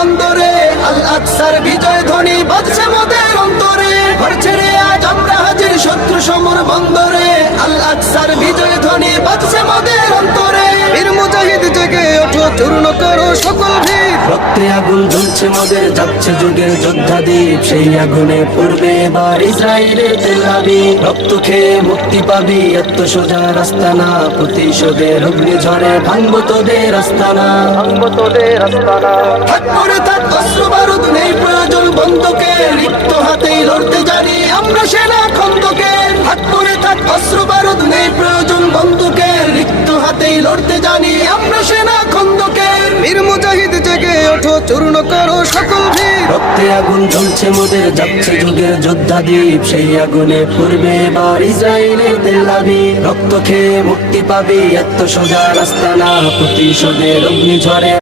বন্দরে, আল আকসার বিজয় ধ্বনি বাজছে মোদের অন্তরে। ঘর ছেড়ে আজ আমরা হাজির শত্রু সমর বন্দরে, আল আকসার বিজয় ধ্বনি বাজছে মোদের অন্তরে। বীর মুজাহিদ জেগে ওঠো, চূর্ণ করো সকল ভিড়। রক্তে আগুন জ্বলছে মোদের, যাচ্ছে যুগের যোদ্ধা দ্বীপ। সেই আগুনে পড়বে এবার ইসরায়েলের তেল আবিব। রক্ত খেয়ে মুক্তি পাবি, এত সোজা রাস্তা না। প্রতিশোধের অগ্নি ঝড়ে ভাঙবো তোদের আস্তানা, ভাঙবো তোদের আস্তানা। থাক করে থাক অস্ত্র বারুদ, নেই প্রয়োজন বন্দুকের। রিক্ত হাতেই লড়তে জানি আমরা সেনা খন্দকের। থাক করে থাক অস্ত্র বারুদ, নেই প্রয়োজন বন্দুকের। রিক্ত হাতেই লড়তে জানি আমরা সেনা খন্দকের। বীর মুজাহিদ জেগে ওঠো, চূর্ণ করো সকল ভিড়। রক্তে আগুন জ্বলছে মোদের, যাচ্ছে যুগের যোদ্ধা দ্বীপ। সেই আগুনে পড়বে এবার ইসরায়েলের তেল আবিব। রক্ত খেয়ে মুক্তি পাবি, এত সোজা রাস্তা না। প্রতিশোধের অগ্নি ঝরে